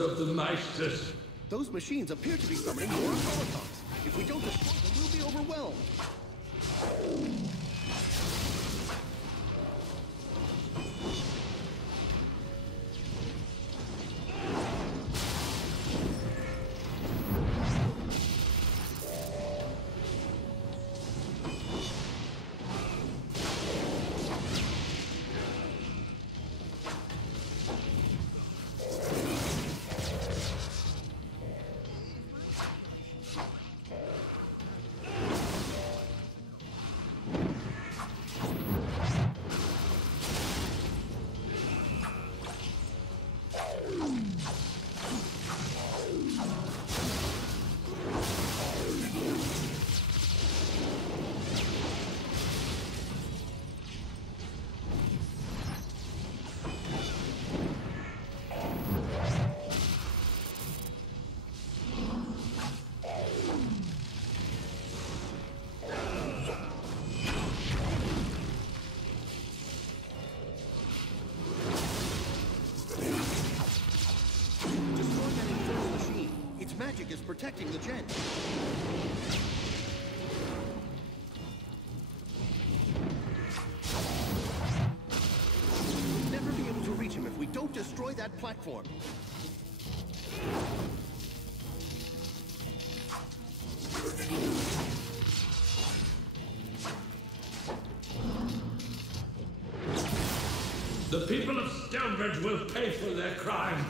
arms of the Meisters. Those machines appear to be summoning more automatons. If we don't destroy them, we'll be overwhelmed. Magic is protecting the gent. We'll never be able to reach him if we don't destroy that platform. The people of Stonebridge will pay for their crime.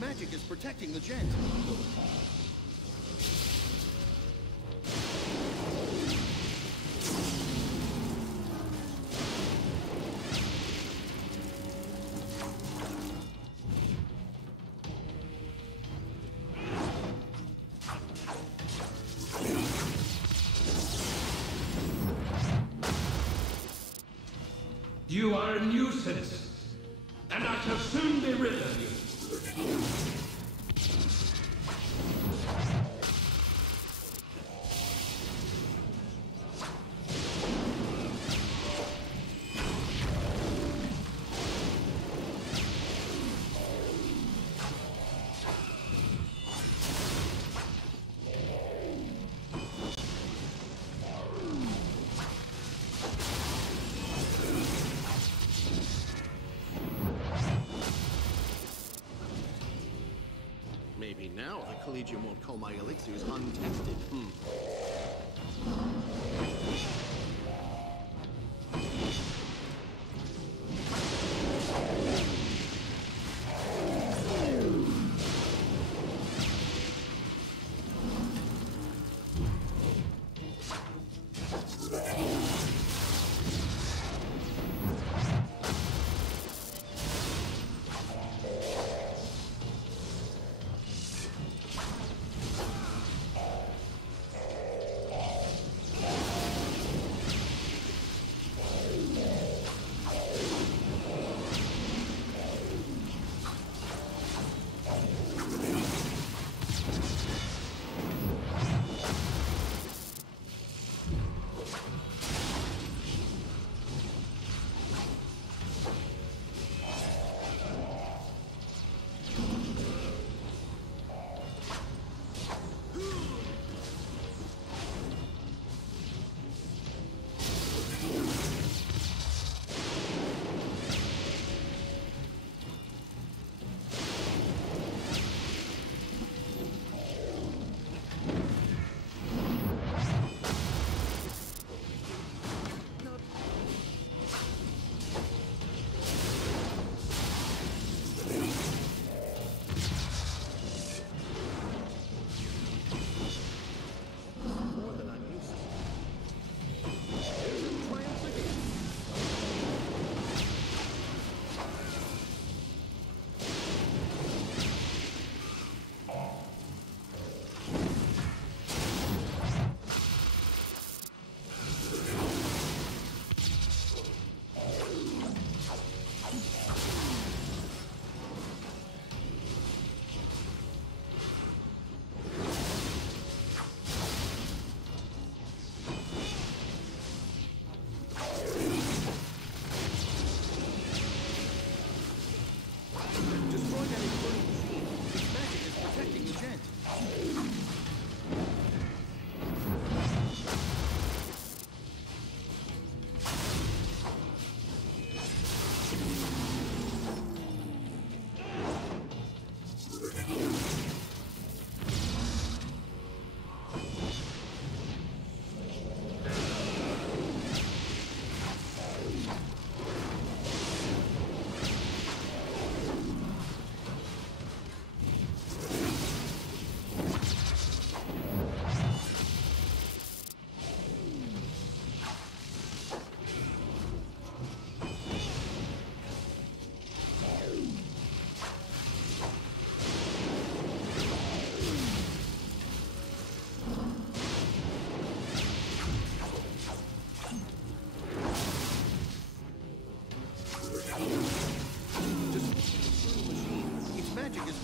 Magic is protecting the gent. You are a nuisance, and I shall soon be rid of you. Maybe now the Collegium won't call my elixirs untested.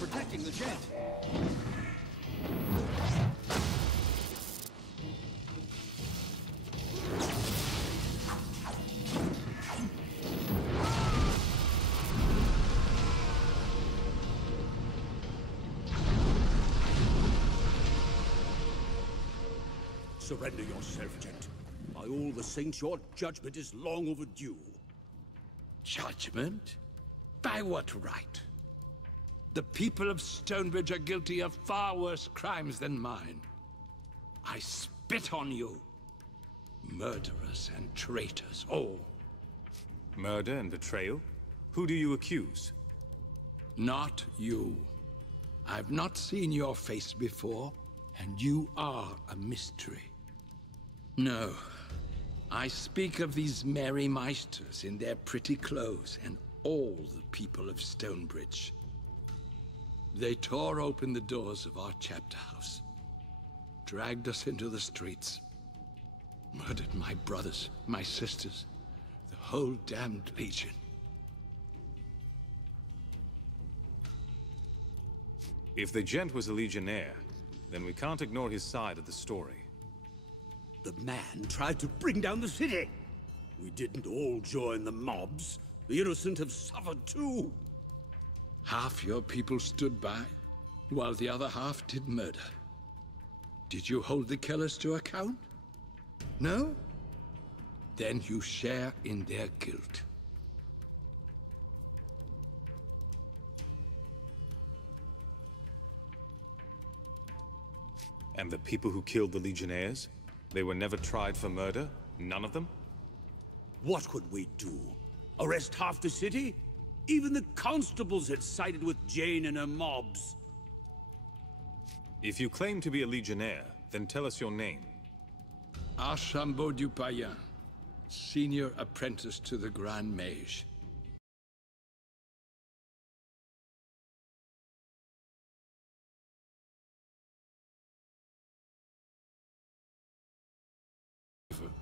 protecting the gent. Surrender yourself, gent. By all the saints, your judgment is long overdue. Judgment? By what right? The people of Stonebridge are guilty of far worse crimes than mine. I spit on you. Murderers and traitors, all. Murder and betrayal? Who do you accuse? Not you. I've not seen your face before, and you are a mystery. No. I speak of these merry meisters in their pretty clothes and all the people of Stonebridge. They tore open the doors of our chapter house, dragged us into the streets, murdered my brothers, my sisters, the whole damned Legion. If the gent was a legionnaire, then we can't ignore his side of the story. The man tried to bring down the city. We didn't all join the mobs. The innocent have suffered too. Half your people stood by, while the other half did murder. Did you hold the killers to account? No? Then you share in their guilt. And the people who killed the legionnaires? They were never tried for murder? None of them? What could we do? Arrest half the city? Even the constables had sided with Jane and her mobs. If you claim to be a legionnaire, then tell us your name. Archambaud du Payen, senior apprentice to the Grand Mage.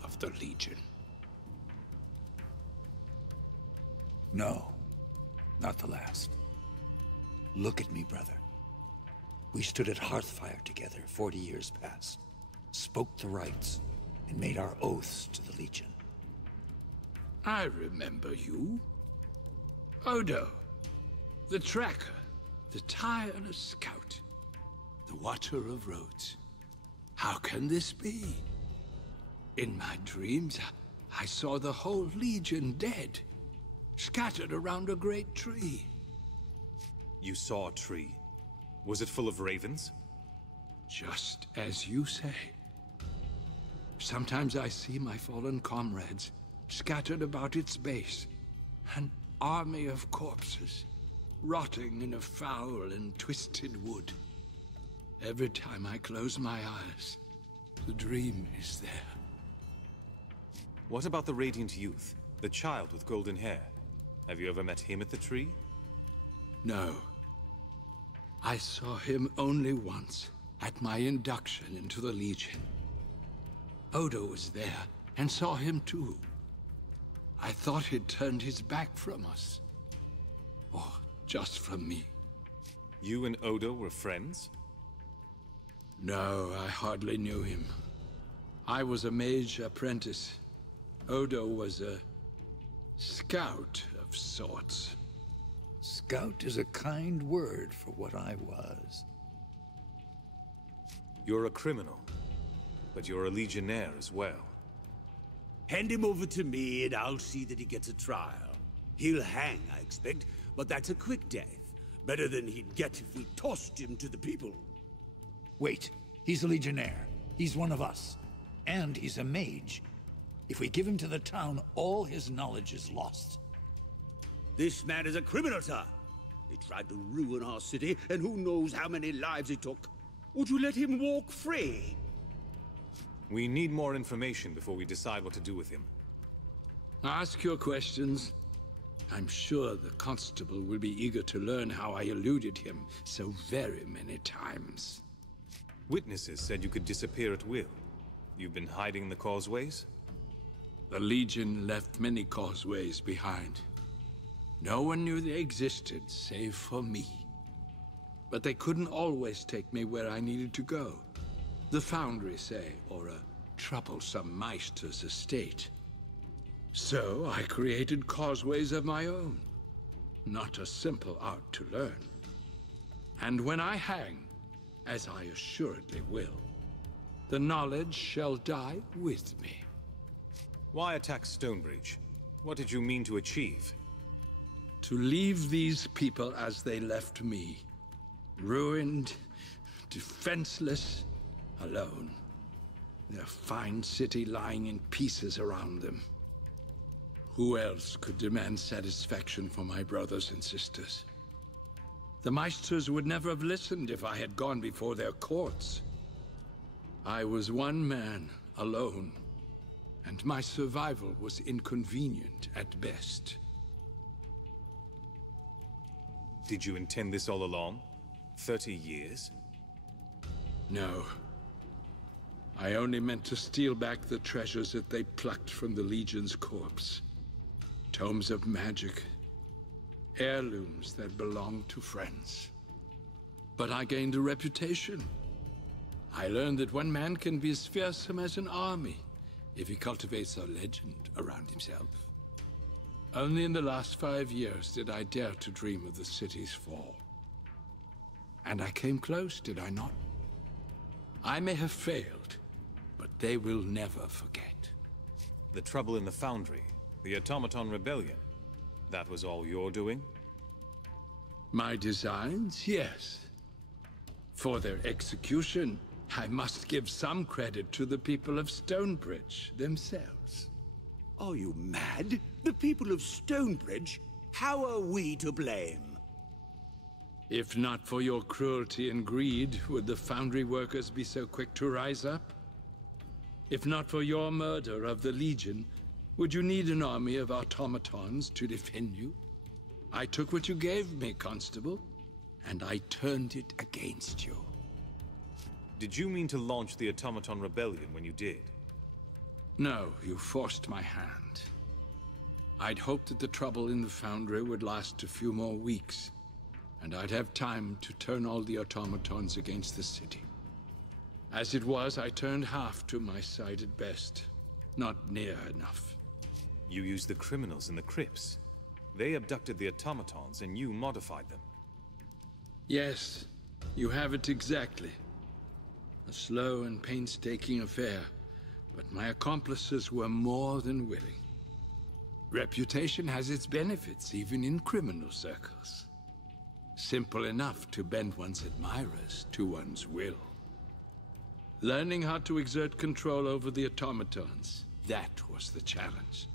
Of the Legion. No, not the last. Look at me, brother. We stood at Hearthfire together 40 years past, spoke the rights, and made our oaths to the Legion. I remember you. Odo, the tracker, the tireless scout, the watcher of roads. How can this be? In my dreams, I saw the whole Legion dead, scattered around a great tree. You saw a tree? Was it full of ravens? Just as you say. Sometimes I see my fallen comrades scattered about its base, an army of corpses, rotting in a foul and twisted wood. Every time I close my eyes, the dream is there. What about the radiant youth? The child with golden hair? Have you ever met him at the tree? No. I saw him only once, at my induction into the Legion. Odo was there, and saw him too. I thought he'd turned his back from us. Or just from me. You and Odo were friends? No, I hardly knew him. I was a mage apprentice. Odo was a scout of sorts. Scout is a kind word for what I was. You're a criminal, but you're a legionnaire as well. Hand him over to me and I'll see that he gets a trial. He'll hang, I expect, but that's a quick death. Better than he'd get if we tossed him to the people. Wait, he's a legionnaire. He's one of us. And he's a mage. If we give him to the town, all his knowledge is lost. This man is a criminal, sir. He tried to ruin our city, and who knows how many lives he took. Would you let him walk free? We need more information before we decide what to do with him. Ask your questions. I'm sure the constable will be eager to learn how I eluded him so very many times. Witnesses said you could disappear at will. You've been hiding in the causeways? The Legion left many causeways behind. No one knew they existed, save for me. but they couldn't always take me where I needed to go. The Foundry, say, or a troublesome Meister's estate. So I created causeways of my own. Not a simple art to learn. And when I hang, as I assuredly will, the knowledge shall die with me. Why attack Stonebridge? What did you mean to achieve? To leave these people as they left me. Ruined, defenseless, alone. Their fine city lying in pieces around them. Who else could demand satisfaction for my brothers and sisters? The Meisters would never have listened if I had gone before their courts. I was one man, alone, and my survival was inconvenient at best. Did you intend this all along? 30 years? No. I only meant to steal back the treasures that they plucked from the Legion's corpse. Tomes of magic. Heirlooms that belonged to friends. But I gained a reputation. I learned that one man can be as fearsome as an army if he cultivates a legend around himself. Only in the last 5 years did I dare to dream of the city's fall. And I came close, did I not? I may have failed, but they will never forget. The trouble in the Foundry, the Automaton Rebellion, that was all you're doing? My designs, yes. For their execution, I must give some credit to the people of Stonebridge themselves. Are you mad? The people of Stonebridge? How are we to blame? If not for your cruelty and greed, would the Foundry workers be so quick to rise up? If not for your murder of the Legion, would you need an army of automatons to defend you? I took what you gave me, Constable, and I turned it against you. Did you mean to launch the Automaton Rebellion when you did? No, you forced my hand. I'd hoped that the trouble in the Foundry would last a few more weeks, and I'd have time to turn all the automatons against the city. As it was, I turned half to my side at best. Not near enough. You used the criminals in the crypts. They abducted the automatons and you modified them. Yes, you have it exactly. A slow and painstaking affair, but my accomplices were more than willing. Reputation has its benefits, even in criminal circles. Simple enough to bend one's admirers to one's will. Learning how to exert control over the automatons, that was the challenge.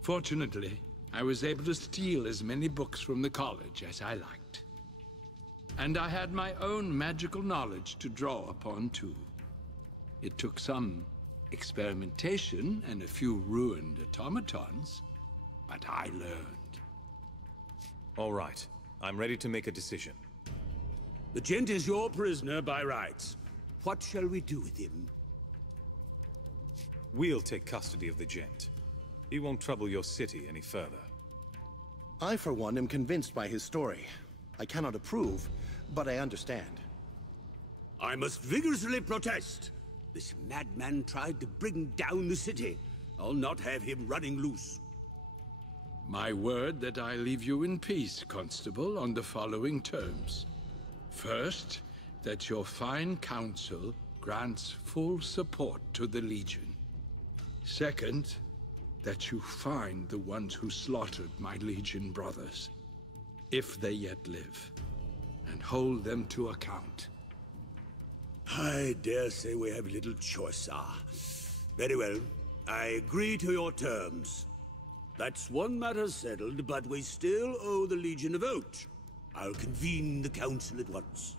Fortunately, I was able to steal as many books from the college as I liked. And I had my own magical knowledge to draw upon, too. It took some experimentation and a few ruined automatons, but I learned. All right. I'm ready to make a decision. The gent is your prisoner by rights. What shall we do with him? We'll take custody of the gent. He won't trouble your city any further. I, for one, am convinced by his story. I cannot approve, but I understand. I must vigorously protest. This madman tried to bring down the city. I'll not have him running loose. My word that I leave you in peace, Constable, on the following terms. First, that your fine council grants full support to the Legion. Second, that you find the ones who slaughtered my Legion brothers, if they yet live, and hold them to account. I dare say we have little choice, sir. Very well. I agree to your terms. That's one matter settled, but we still owe the Legion a vote. I'll convene the council at once.